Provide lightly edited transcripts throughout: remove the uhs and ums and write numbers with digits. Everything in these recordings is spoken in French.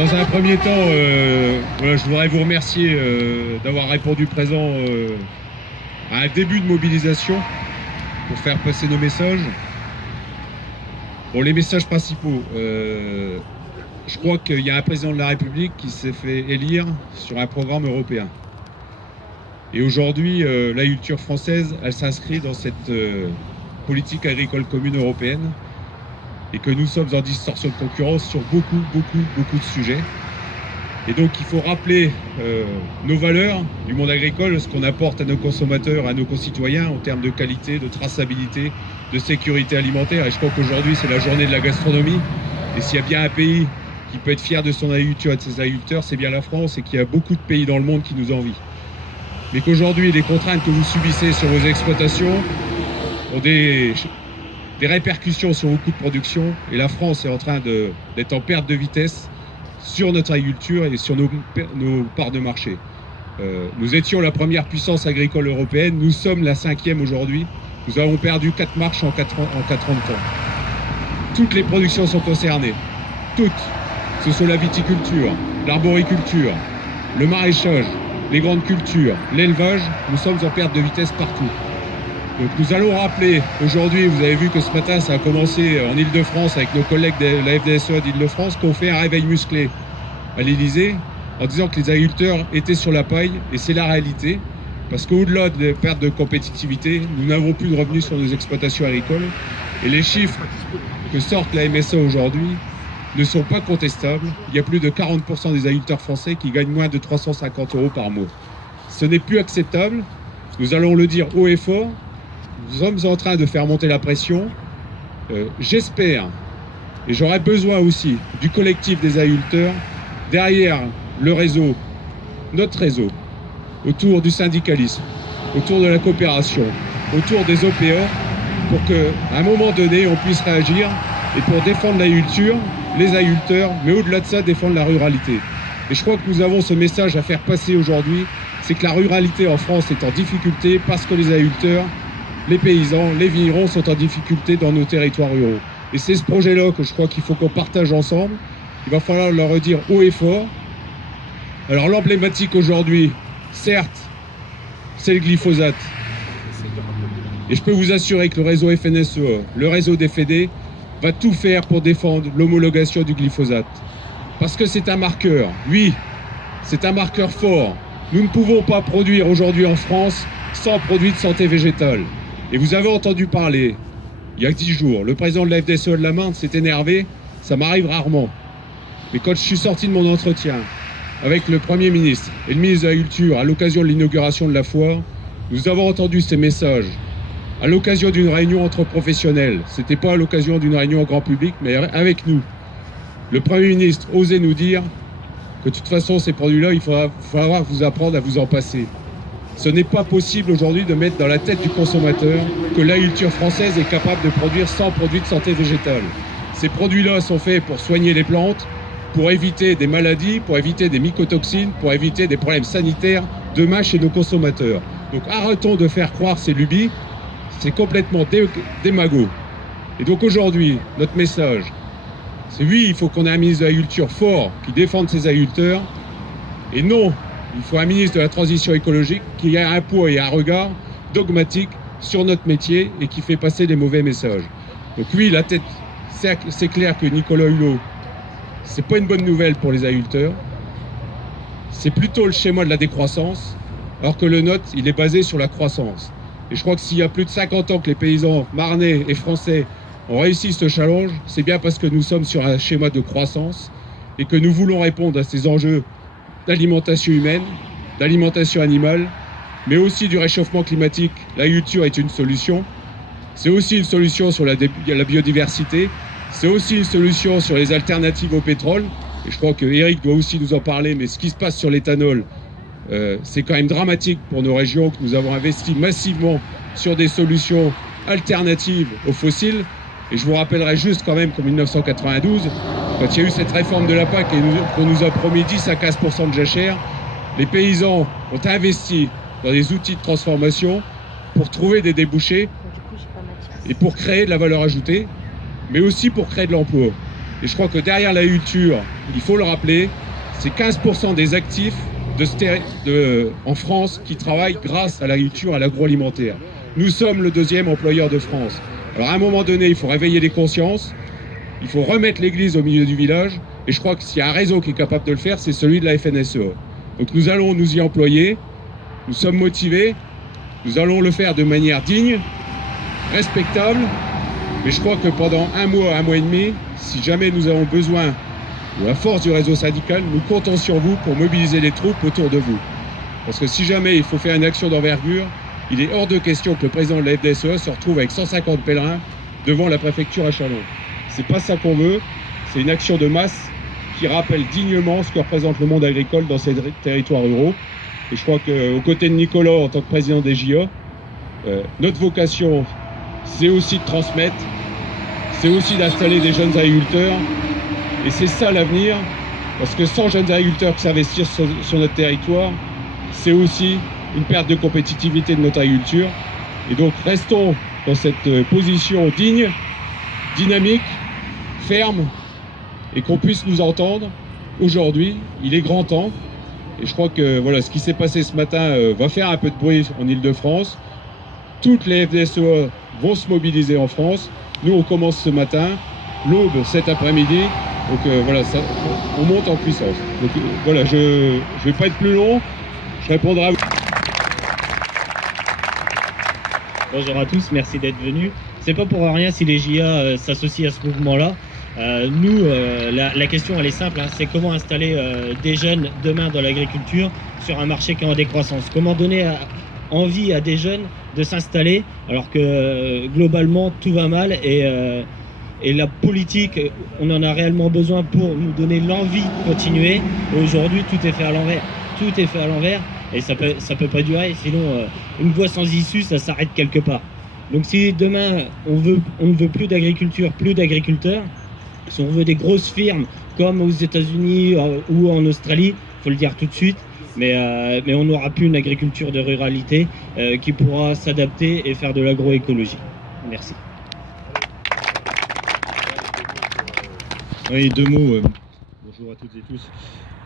Dans un premier temps, voilà, je voudrais vous remercier d'avoir répondu présent à un début de mobilisation pour faire passer nos messages. Bon, les messages principaux, je crois qu'il y a un président de la République qui s'est fait élire sur un programme européen. Et aujourd'hui, l'agriculture française, elle s'inscrit dans cette politique agricole commune européenne et que nous sommes en distorsion de concurrence sur beaucoup de sujets. Et donc il faut rappeler nos valeurs du monde agricole, ce qu'on apporte à nos consommateurs, à nos concitoyens en termes de qualité, de traçabilité, de sécurité alimentaire. Et je crois qu'aujourd'hui c'est la journée de la gastronomie. Et s'il y a bien un pays qui peut être fier de son agriculture et de ses agriculteurs, c'est bien la France, et qu'il y a beaucoup de pays dans le monde qui nous envient. Mais qu'aujourd'hui les contraintes que vous subissez sur vos exploitations ont des répercussions sur vos coûts de production, et la France est en train d'être en perte de vitesse sur notre agriculture et sur nos parts de marché. Nous étions la première puissance agricole européenne, nous sommes la 5e aujourd'hui. Nous avons perdu 4 marches en 4 ans de temps. Toutes les productions sont concernées, toutes. Ce sont la viticulture, l'arboriculture, le maraîchage, les grandes cultures, l'élevage. Nous sommes en perte de vitesse partout. Donc nous allons rappeler aujourd'hui, vous avez vu que ce matin ça a commencé en Ile-de-France avec nos collègues de la FDSEA d'Ile-de-France, qu'on fait un réveil musclé à l'Élysée en disant que les agriculteurs étaient sur la paille, et c'est la réalité, parce qu'au-delà de la perte de compétitivité, nous n'avons plus de revenus sur nos exploitations agricoles, et les chiffres que sortent la MSA aujourd'hui ne sont pas contestables. Il y a plus de 40% des agriculteurs français qui gagnent moins de 350 € par mois. Ce n'est plus acceptable, nous allons le dire haut et fort. Nous sommes en train de faire monter la pression. J'espère, et j'aurais besoin aussi du collectif des agriculteurs, derrière le réseau, notre réseau, autour du syndicalisme, autour de la coopération, autour des OPA, pour qu'à un moment donné, on puisse réagir et pour défendre l'agriculture, les agriculteurs, mais au-delà de ça, défendre la ruralité. Et je crois que nous avons ce message à faire passer aujourd'hui, c'est que la ruralité en France est en difficulté parce que les agriculteurs, les paysans, les vignerons sont en difficulté dans nos territoires ruraux. Et c'est ce projet-là que je crois qu'il faut qu'on partage ensemble. Il va falloir leur redire haut et fort. Alors l'emblématique aujourd'hui, certes, c'est le glyphosate. Et je peux vous assurer que le réseau FNSEA, le réseau des FEDE, va tout faire pour défendre l'homologation du glyphosate. Parce que c'est un marqueur, oui, c'est un marqueur fort. Nous ne pouvons pas produire aujourd'hui en France sans produits de santé végétale. Et vous avez entendu parler, il y a 10 jours, le président de la FDSEA de la Marne s'est énervé, ça m'arrive rarement. Mais quand je suis sorti de mon entretien avec le Premier ministre et le ministre de l'Agriculture à l'occasion de l'inauguration de la foire, nous avons entendu ces messages à l'occasion d'une réunion entre professionnels. Ce n'était pas à l'occasion d'une réunion au grand public, mais avec nous. Le Premier ministre osait nous dire que de toute façon, ces produits-là, il faudra vous apprendre à vous en passer. Ce n'est pas possible aujourd'hui de mettre dans la tête du consommateur que l'agriculture française est capable de produire 100 produits de santé végétale. Ces produits-là sont faits pour soigner les plantes, pour éviter des maladies, pour éviter des mycotoxines, pour éviter des problèmes sanitaires demain chez nos consommateurs. Donc arrêtons de faire croire ces lubies, c'est complètement démago. Et donc aujourd'hui, notre message, c'est oui, il faut qu'on ait un ministre de l'Agriculture fort qui défende ses agriculteurs, et non, il faut un ministre de la transition écologique qui a un poids et un regard dogmatique sur notre métier et qui fait passer les mauvais messages. Donc oui, la tête, c'est clair que Nicolas Hulot, c'est pas une bonne nouvelle pour les agriculteurs. C'est plutôt le schéma de la décroissance, alors que le nôtre, il est basé sur la croissance. Et je crois que s'il y a plus de 50 ans que les paysans marnais et français ont réussi ce challenge, c'est bien parce que nous sommes sur un schéma de croissance et que nous voulons répondre à ces enjeux d'alimentation humaine, d'alimentation animale, mais aussi du réchauffement climatique. L'agriculture est une solution. C'est aussi une solution sur la biodiversité. C'est aussi une solution sur les alternatives au pétrole. Et je crois que Eric doit aussi nous en parler, mais ce qui se passe sur l'éthanol, c'est quand même dramatique pour nos régions, que nous avons investi massivement sur des solutions alternatives aux fossiles. Et je vous rappellerai juste quand même qu'en 1992, quand il y a eu cette réforme de la PAC et qu'on nous a promis 10 à 15% de jachère, les paysans ont investi dans des outils de transformation pour trouver des débouchés et pour créer de la valeur ajoutée, mais aussi pour créer de l'emploi. Et je crois que derrière l'agriculture, il faut le rappeler, c'est 15% des actifs en France qui travaillent grâce à l'agriculture, à l'agroalimentaire. Nous sommes le deuxième employeur de France. Alors à un moment donné, il faut réveiller les consciences, il faut remettre l'église au milieu du village, et je crois que s'il y a un réseau qui est capable de le faire, c'est celui de la FNSEA. Donc nous allons nous y employer, nous sommes motivés, nous allons le faire de manière digne, respectable, mais je crois que pendant un mois et demi, si jamais nous avons besoin de la force du réseau syndical, nous comptons sur vous pour mobiliser les troupes autour de vous. Parce que si jamais il faut faire une action d'envergure, il est hors de question que le président de la FDSEA se retrouve avec 150 pèlerins devant la préfecture à Châlons. C'est pas ça qu'on veut, c'est une action de masse qui rappelle dignement ce que représente le monde agricole dans ces territoires ruraux. Et je crois qu'aux côtés de Nicolas, en tant que président des JA, notre vocation, c'est aussi de transmettre, c'est aussi d'installer des jeunes agriculteurs. Et c'est ça l'avenir, parce que sans jeunes agriculteurs qui s'investissent sur notre territoire, c'est aussi une perte de compétitivité de notre agriculture. Et donc restons dans cette position digne, dynamique, ferme, et qu'on puisse nous entendre. Aujourd'hui, il est grand temps. Et je crois que voilà, ce qui s'est passé ce matin va faire un peu de bruit en Ile-de-France. Toutes les FDSEA vont se mobiliser en France. Nous, on commence ce matin, l'aube cet après-midi. Donc voilà, on monte en puissance. Donc voilà, je ne vais pas être plus long. Je répondrai à vous. Bonjour à tous, merci d'être venus. C'est pas pour rien si les JA s'associent à ce mouvement-là. Nous, la question elle est simple, hein, c'est comment installer des jeunes demain dans l'agriculture sur un marché qui est en décroissance. Comment donner envie à des jeunes de s'installer alors que globalement tout va mal et la politique, on en a réellement besoin pour nous donner l'envie de continuer. Et aujourd'hui, tout est fait à l'envers. Tout est fait à l'envers et ça peut pas durer. Sinon, une voie sans issue, ça s'arrête quelque part. Donc si demain, on ne veut plus d'agriculture, plus d'agriculteurs, si on veut des grosses firmes comme aux États-Unis ou en Australie, il faut le dire tout de suite, mais on n'aura plus une agriculture de ruralité qui pourra s'adapter et faire de l'agroécologie. Merci. Oui, deux mots. Bonjour à toutes et tous.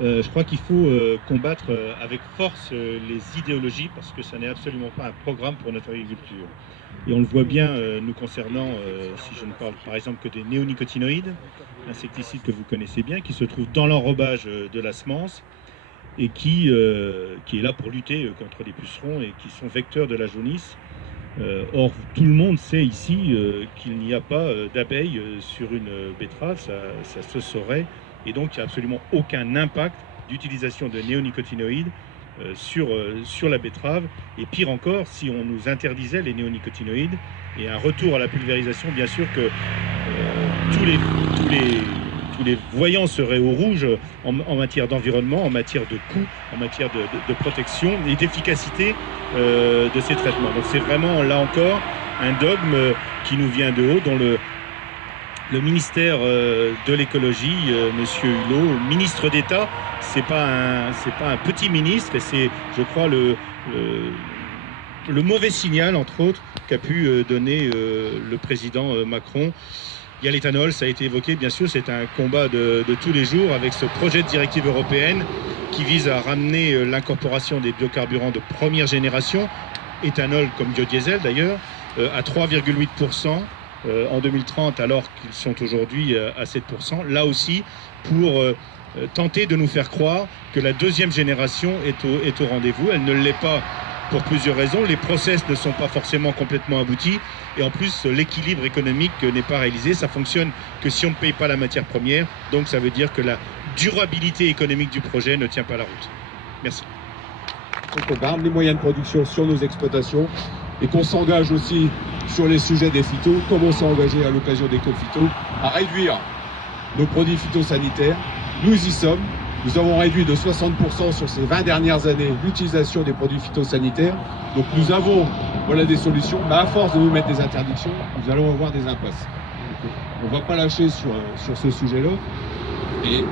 Je crois qu'il faut combattre avec force les idéologies parce que ça n'est absolument pas un programme pour notre agriculture. Et on le voit bien nous concernant, si je ne parle par exemple que des néonicotinoïdes, insecticides que vous connaissez bien, qui se trouvent dans l'enrobage de la semence et qui est là pour lutter contre les pucerons et qui sont vecteurs de la jaunisse. Or, tout le monde sait ici qu'il n'y a pas d'abeilles sur une betterave, ça se saurait, et donc il n'y a absolument aucun impact d'utilisation de néonicotinoïdes sur la betterave, et pire encore, si on nous interdisait les néonicotinoïdes, et un retour à la pulvérisation, bien sûr que tous les voyants seraient au rouge en matière d'environnement, en matière de coûts, en matière de protection et d'efficacité de ces traitements. Donc c'est vraiment, là encore, un dogme qui nous vient de haut, dont le ministère de l'écologie, Monsieur Hulot, ministre d'État, c'est pas un petit ministre, et c'est, je crois, le mauvais signal, entre autres, qu'a pu donner le président Macron. Il y a l'éthanol, ça a été évoqué, bien sûr, c'est un combat de tous les jours avec ce projet de directive européenne qui vise à ramener l'incorporation des biocarburants de première génération, éthanol comme biodiesel d'ailleurs, à 3,8% en 2030 alors qu'ils sont aujourd'hui à 7%. Là aussi, pour tenter de nous faire croire que la deuxième génération est au rendez-vous. Elle ne l'est pas pour plusieurs raisons. Les process ne sont pas forcément complètement aboutis et en plus l'équilibre économique n'est pas réalisé. Ça fonctionne que si on ne paye pas la matière première, donc ça veut dire que la durabilité économique du projet ne tient pas la route. Merci. On garde les moyens de production sur nos exploitations et qu'on s'engage aussi sur les sujets des phytos, comme on s'est engagé à l'occasion des co-phytos, à réduire nos produits phytosanitaires. Nous y sommes. Nous avons réduit de 60% sur ces 20 dernières années l'utilisation des produits phytosanitaires. Donc nous avons des solutions, mais à force de nous mettre des interdictions, nous allons avoir des impasses. On ne va pas lâcher sur ce sujet-là. Et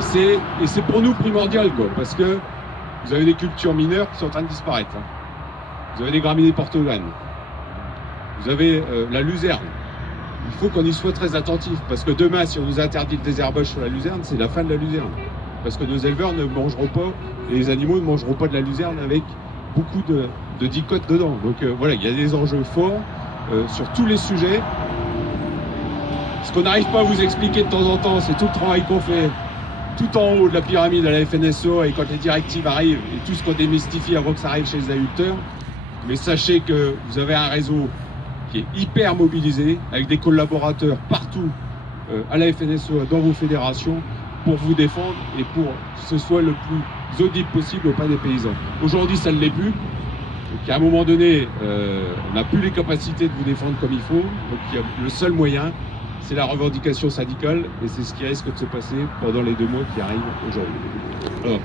c'est pour nous primordial, quoi, parce que vous avez des cultures mineures qui sont en train de disparaître. Hein. Vous avez des graminées porte-graines. Vous avez la luzerne. il faut qu'on y soit très attentif, parce que demain, si on nous interdit le désherbage sur la luzerne, c'est la fin de la luzerne. Parce que nos éleveurs ne mangeront pas, et les animaux ne mangeront pas de la luzerne avec beaucoup de dicotes dedans. Donc voilà, il y a des enjeux forts sur tous les sujets. Ce qu'on n'arrive pas à vous expliquer de temps en temps, c'est tout le travail qu'on fait tout en haut de la pyramide à la FNSEA, et quand les directives arrivent, et tout ce qu'on démystifie avant que ça arrive chez les agriculteurs. Mais sachez que vous avez un réseau qui est hyper mobilisé, avec des collaborateurs partout à la FNSEA, dans vos fédérations, pour vous défendre et pour que ce soit le plus audible possible auprès des paysans. Aujourd'hui, ça ne l'est plus. Donc, à un moment donné, on n'a plus les capacités de vous défendre comme il faut. Donc, le seul moyen, c'est la revendication syndicale, et c'est ce qui risque de se passer pendant les 2 mois qui arrivent aujourd'hui. Alors,